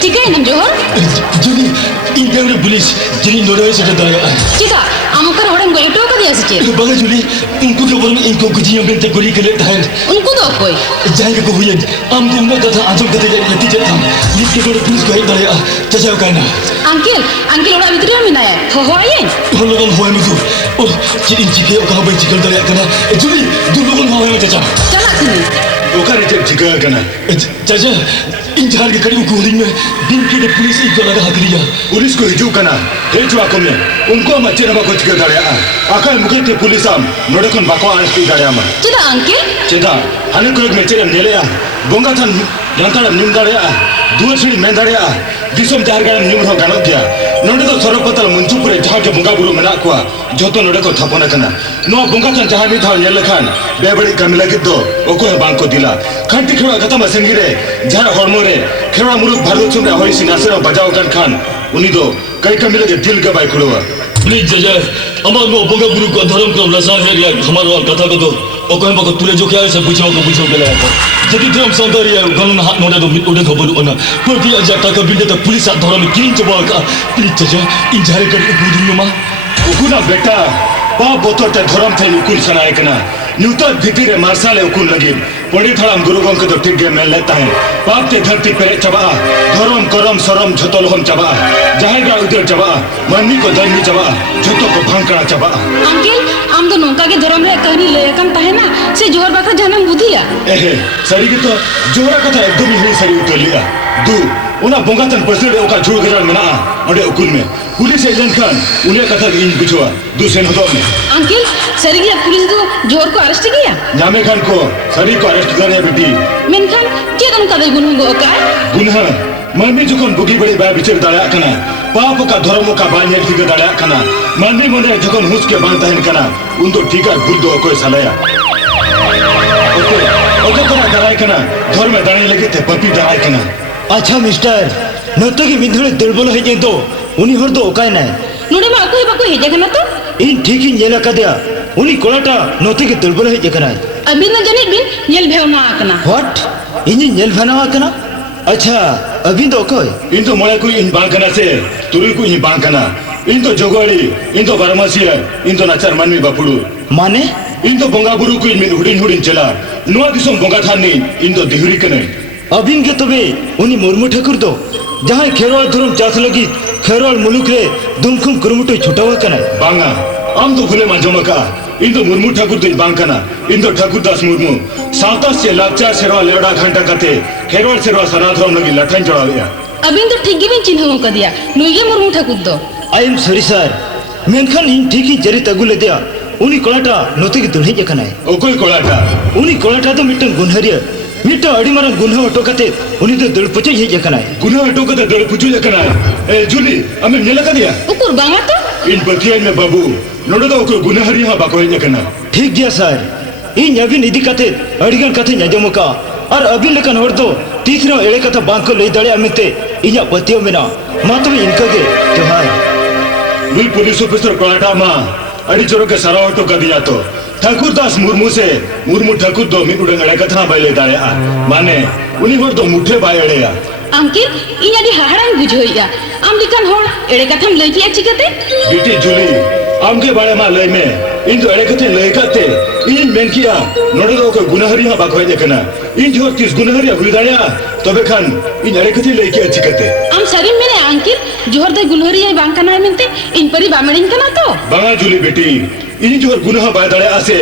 Cikai nam Johor? Jadi ini polis jadi noda saya dah. Cika, amukan orang gue itu apa dia sih? Bagai Juli, उनको के बारे में इनको कुछ यहाँ पे तकोरी के लिए था। उनको तो कोई? जाएगा को हुई है। हमको उन्हें कथा आजम कथे जाए लेती जाता हम। लिख के कोई पुलिस को ही डाले चाचा का ना। अंकल उड़ा विद्रोह में ना है। हो ये? हम लोगों हुआ में तो और चिके ओका भाई चिकन डाले करना। जुली दो लोगों हुआ में चाचा। चला सनी। ओका रिचर चिका करना। चाचा इन चार के करीब गोलिंग में दिन के पुलिस इनको लगा हाथ लिया। पुलिस को हिजू करना। हेचु आको में उनको मच्चे नमक को चिका डाले आकर मुझे ते पुलिस आम नोड़े कौन बाको आने की डाले आम। Cida uncle? Cida, ane ko ek meche am nele bonga than yankaram nim dare dua siri men dare disom jar garam nim ho ganok gya nonde to soropatal munchupure jaha ke bonga buru mena ko joto node ko thapona kana no bonga than jaha mi thal nele khan bebadi kamila giddo oko bang ko dila khanti khera gata ma sengire jaha hormore khera muruk bharu chumre hoi sinasera bajao kan khan uni do kai kamila ke dil ka bai khulwa please जय अमर no बोगा गुरु को धर्म को लसा है या हमारा कथा को तो और कोई बात तुले जो क्या है सब बुझाओ के लाया जति धर्म सौंदर्य गणन हाथ नोड़े तो उड़े खबर ओना कोई भी जाता का बिंदे तो पुलिस हाथ धर्म किन चबा का प्लीज जय इन झारे कर उकुदुन मा उकुना बेटा बा बोतो ते धर्म थे उकुल सनाए कना न्यूता भीतर मार्शाल उकुल लगी पंडित हराम गुरु गम के तो ठीक है मैं लेता है पाप ते धरती पे चबा धर्म करम शरम झतल हम चबा जाएगा उधर चबा मन्नी को धर्मी चबा झतो को भांकड़ा चबा अंकल आम तो नौका के धर्म रे कहानी लेकन ताहे ना से जोहर बाका जनम बुधिया एहे सरी की तो जोहरा कथा एकदम ही सरी उतर लिया दू उना बोंगातन पसरे ओका झूठ गजल मना अडे उकुल में पुलिस एजेंट खान उन्हें कथा इन बुझवा दू सेन होतो में अंकल सरी की पुलिस तो जोहर को अरेस्ट किया नामे खान को सरी को अरेस्ट करे बेटी मेन खान के कन कदे गुनह गो का गुनह मम्मी जुकन बुगी बड़ी बा बिचर दाड़ा कना पाप का धर्म का बान्य ठीक दाड़ा कना मम्मी मने जुकन हुस के बांधता है कना उन तो ठीक है भूल दो कोई सलाया ओके करा कराए कना घर में दाने लगे थे पपी दाए कना अच्छा मिस्टर नतो की बिंदुले दुर्बल है तो उनी हर दो ओकाय ना नुडे मा बाको हे जगना तो इन ठीक ही नेला कदिया उनी कोलाटा नतो की दुर्बल है जगना अभी न जाने बिन नेल भेवना आकना व्हाट इनी नेल भेवना आकना अच्छा अभी तो कोई इन तो मोले कोई इन बांकना से तुरी को इन बांकना इन तो जोगोड़ी इन तो बरमासिया इन तो नचर मनमी बापुडू माने इन तो बोंगा बुरु को इन हुडिन चला नुआ दिसों बोंगा थानी इन तो दिहुरी कने अबिन के तबे उनी मुर्मू ठाकुर दो जहां खेरवाल धर्म चास लगी खेरवाल मुलुक रे दुमखुम कुरुमुटो छुटावा कना बांगा आम तो भूले मा जमका इन तो मुर्मू ठाकुर दिन बांकना इन तो ठाकुर दास मुर्मू साता से लाचा सेरवा लेड़ा घंटा कते खेरवाल सेरवा सनाधरम लगी लठन चढ़ाविया अबिन तो ठीक गिबिन चिन्ह का दिया नुइगे मुर्मू ठाकुर दो आई एम सॉरी सर मेनखान इन ठीक ही जरी तगुले दिया उनी कोलाटा नोते की दुल्हे जकना है ओकोई कोलाटा उनी कोलाटा तो मिटन गुनहरिया मिटा अड़ी मारा गुन्हा ऑटो कते उनी तो दड़ पुचे ही जकना है गुन्हा ऑटो कते दड़ पुचु जकना है ए जूली हमें नेला का दिया उकुर बांगा तो इन पतिया में बाबू नोडो तो ओको गुन्हारी हा बाको जकना ठीक गया सर इन अभी निधि कते अड़ीगन कते नजमका और अभी लेकन हर दो तीसरा एड़े कथा बांग को ले दड़े अमिते इया पतियो में ना मा तो इनका के जोहार नुई पुलिस ऑफिसर कोलाटा मा अड़ी चोरो के सारा ऑटो का दिया तो ठाकुर दास मुर्मू से मुर्मू ठाकुर दो मिट उड़े कथा बाइले दाया माने उनी हर दो मुठे बायड़े या अंकिल इया दी हाड़ांग बुझोइया आम दिकन होड़ एड़े कथम लई किया चिकते बेटी जूली आम के बारे मा लई में इन तो एड़े कथे लई करते इन मेन किया नोडे को गुनहरी हा बाको देखना इन जो किस गुनहरी हुई दाया तबे खान इन एड़े कथे लई किया चिकते आम सरी मेरे अंकिल जोहर दे गुनहरी आई बांकना मिनते इन परी बामड़िन कना तो बांगा जूली बेटी इन जो गुनह बाय दाड़े आसे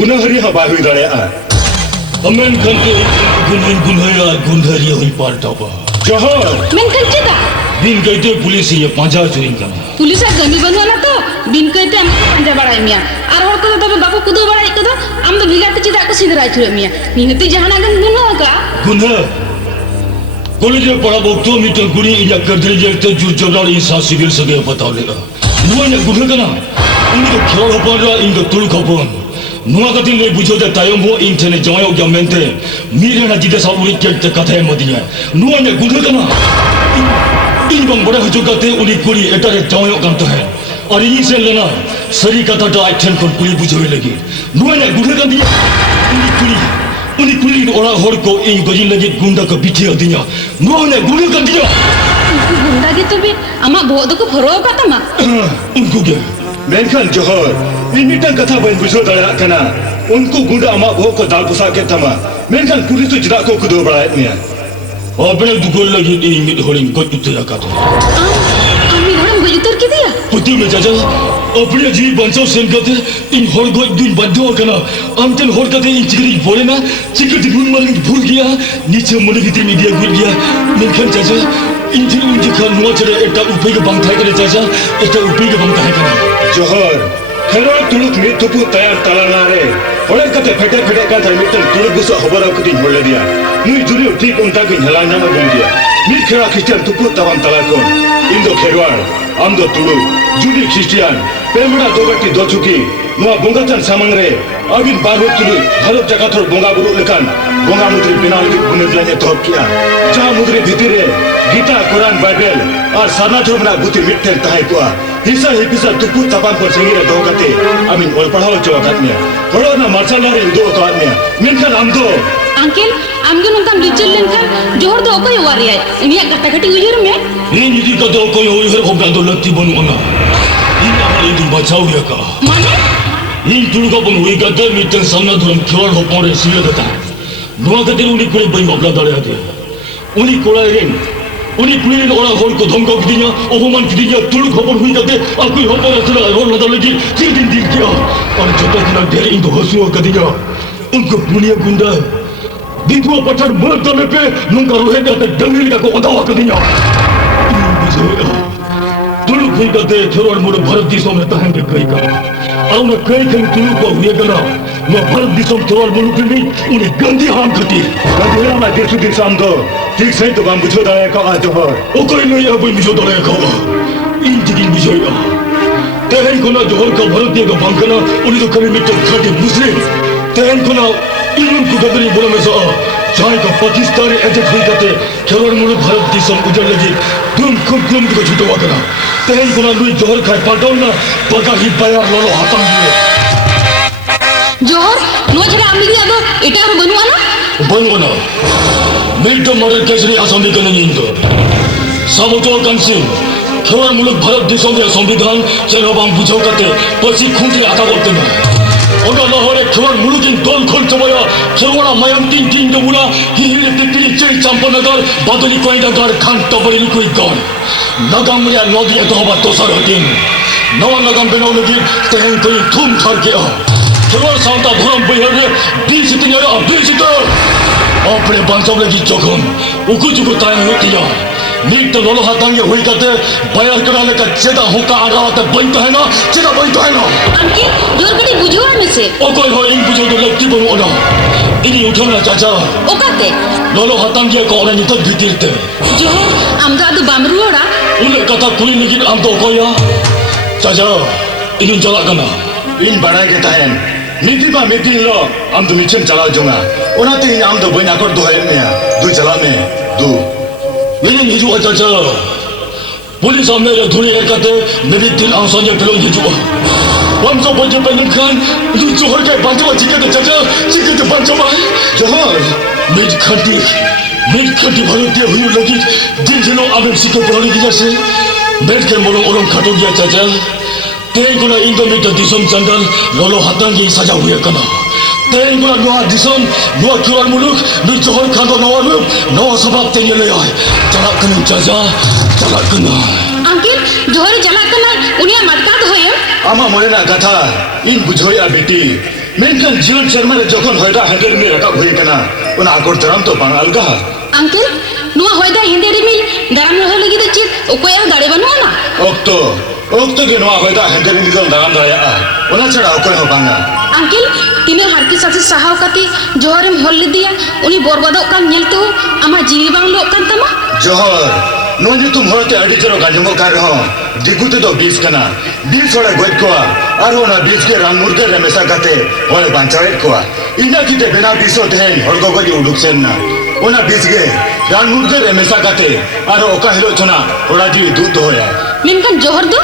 गुनहरी हा बाय हुई दाड़े आ अमेन खन के गुनहरिया गुनहरी हुई पाल्टा बा जोहर मेन खन चिता बिन कहते पुलिस ये पांजा चुरिंग कना पुलिस गमी बंधना तो बिन कहते हम पांजा बड़ाई मिया आर हर को तबे बाको कुदो बड़ाई कदो हम तो भिगाते चिता को सिधराई छुरे मिया निहति जहाना गन गुनह का गुनह कॉलेज में पढ़ा बोक्तो मीटर गुड़ी या करदे जेते जुर जबराल इंसान सिविल सगे बताओ लेगा नुआ ने गुनह कना उनको खेल खबर इनको तुल खबर नुआ का दिन में बुझो दे तायम वो इंटरनेट जमायो गमेंटे मीरे ना जिदे सब उड़ी के कथा है मदिया नुआ ने गुनह कना इन बंग बड़े हो चुका थे उड़ी कुड़ी एटारे जमायो गमतो है और इन्हीं से लेना सरी कथा तो आइटन को कुड़ी बुझोए लगी नुआ ने गुनह कर दिया उड़ी कुड़ी उनी कुली ओरा हर को इन गजी लगी गुंडा को बिठी अदिया नोने गुंडा कर दिया उनको गुंडा के तो भी अमा बहुत को फरो का तमा उनको के मेनखान जोहर इन मिटन कथा बन बुझो दड़ा कना उनको गुंडा अमा भो को दाल पुसा के तमा मेनखान पुलिस तो जिदा को कुदो बड़ा मिया अपने दुगोल लगी इन मिट होलिंग को उतया का तो आमी घरम गई उतर के दिया पुती में चाचा अपने जी बंचो सेन करते इन हर को दिन बंधो करना अंतन हर करते इन चिकरी बोले ना चिकरी गुन मार भूल गया नीचे मन भीतर में दिया भूल गया मेनखान चाचा इन दिन उनके खान नुआ चले एक उपे के बंग थाई करे चाचा एक उपे के बंग थाई करे जोहर हेरो तुलुक में तुपु तैयार तलाना रे ओले कते फेटे फेटे का थाई मिटन तुलुक गुसो खबर को दिन होले दिया नुई जुरी ठीक उनता के हलाना में बन दिया मिट खेरा क्रिश्चियन तुपु तवन तला को इन दो खेरवाड़ आम दो तुलुक जुरी क्रिश्चियन पेमड़ा दोगटी दो चुकी नुआ बोंगाचन सामंग रे अबिन बारहो तुलुक भारत जगत थोर बोंगा बुरु लेकान बोंगा मुद्री बिना लगी बुने जलाने तोप किया जहां मुद्री भीतर रे गीता कुरान बाइबल और सारना ठोमना बुती मिटते तहाई कुआ हिसा हिपिसा तुपु तपान पर सेंगिरे दो कते आमिन ओल पढ़ाओ चो काटनिया पढ़ो ना मार्शल रे दो तो आदमिया मेनखान आम दो अंकल आमगे नोंकाम रिचल लेनखान जोहर दो ओकोय वारिया इनिया गटा गटी उयहर में इन यदि का तो कोई हो इधर होगा तो लगती बनवाना इन हमारे दिन बचाओ या का माने इन तुलुका बन हुई का दे मिटन सामना धरम खेवाड़ हो पौड़े सीले देता नुआ का दिन उन्हीं कुली बई मबला दाड़े आते उन्हीं कोड़ा रेन उन्हीं कुली ने ओरा होल को धमका की दिया ओहमान की दिया तुलुक होपन हुई करते अब कोई होपन ऐसा रोल लगा लगी 3 दिन दिन किया और छोटा सा ढेर इन तो हंसुआ कर दिया उनको पुनिया गुंडा बितुआ पत्थर मर दमे पे नुंका रोहेगा ते डंगली का को उदावा कर दिया तुलुक हुई करते खेवाड़ मुड़ भारत देशों में तहंगे कई का और उन्हें कई तुलुक को हुए करा मैं भारत देशों खेवाड़ मुड़ के भी उन्हें गंदी हाम करती गंदी हाम ना देशु दिन शाम दो ठीक सही तो बाम बुझो दाया का आ जोहर ओ कोई नहीं है कोई मुझे दौड़े खावा इन जिगिन मुझे या तेहन को ना जोहर का भारत देगा बांकना उन्हें तो कभी मिट्टी खाते मुस्लिम तेहन को ना इन को गदरी बोला में सा चाहे का पाकिस्तानी एजेंट हुई करते खेवाड़ मुड़ भारत देशों उजड़ लगी तुम कुम को छुटवा करा तेहन को ना लुई जोहर खाए पाटो ना पका ही पाया लोलो हाथा जोहर नो छरे आमगे आदो एटा आरो बनुआ ना बनवाना मिल्टो मॉडल केसरी असम्बली करने इंदो साबुतो कंसिल खेवाड़ मुलुक भारत देशों में संविधान चलो बांग बुझाओ करते पसी खूंटी आता करते ना और लाहौर खेवाड़ मुलुक इन दोल खोल चबाया खेवाड़ा मायम तीन तीन के बुला हिहिरे तिकरी चेई चंपनगर बादली कोई नगर खान तबरी लिकोई गौर नगम या नदी तो हवा तो सर हटिन नवा नगम बनाओ लगी तेहन कोई थूम थर के खेवाड़ सांता धर्म बहरे बीस इतने बीस अपने बांचव लगी जोखम उकु जुकु ताय होती है नीट तो लोलो हाथांगे हुई करते बयार कराने का चेता होका आ रहा था बनता है ना चेता बनता है ना अंकल जोर कटी बुझुआ में से ओ कोई हो इन बुझो तो लगती बनो ना इन्हीं उठो ना चाचा ओकाते लोलो हाथांगे को और निकल भीतरते जोहर आमदा दो बामरुड़ा उन्हें कथा कुली निकिन आम तो कोया चाचा इन्हीं चला करना इन बड़ा के तायन मीटिंग बा मीटिंग लो हम तो मिचम चला जोंगा ओनाते इन आम तो बइन आकर दो है मिया दो चला में दो इन्हीं हिजुआ चाचा पुलिस मेरे धुनी करते मेरी तीन आंसू फिल्म हिजुआ पंचो पंचो पेन खान लू जोहर के पंचो चिके के चाचा चिके के पंचो भाई जोहर मिट खटी भारतीय हुई लगी दिन दिनों अब सिक्के पढ़ने की जैसे बैठ के मोलो ओरम खटो गया चाचा तेन गुना इंडोमीटर दिसम चंदल लोलो हाथांगी सजा हुए कना तेन गुना नुआ दिसम नुआ खेवाड़ मुलुक नु जोहर खानो नवा रूप नवा स्वभाव तेन ले आए चला कना चाचा चला कना अंकल जोहर चला कना उनिया मटका दो है आमा मोरेना कथा इन बुझोया बेटी मेनखान जीवन शर्मा रे जखन होयदा हेंडर में रका हुई कना उना आकोर तरम तो बांगाल का अंकल नुआ होयदा हिंदे रिमिल दाराम रहे लगी तो चित ओकोया दाड़े बनुआ ना ओक्तो के नवा होयदा हेंडर में निकल दाराम दाया उना छड़ा ओकोय हो बांगा अंकल तिने हारकी साथी सहाव कती जोहरम होल लिदिया उनी बरबादो कान नेलतो आमा जीवी बांगलो कान तमा जोहर नोनी तुम होते अड़ी चलो गाजमो कर रहो दिगुते तो 20 कना 20 होड़े गोद कोआ आरो ना 20 के राममुर्गे रे मेसा गते होले बांचावे कोआ इना किते बिना 20 देन होड़गो गोजी उडुक सेन ना ओना 20 के राममुर्गे रे मेसा गते आरो ओका हिलो छना होड़ा जी दूत होया मेनकन जोहर दो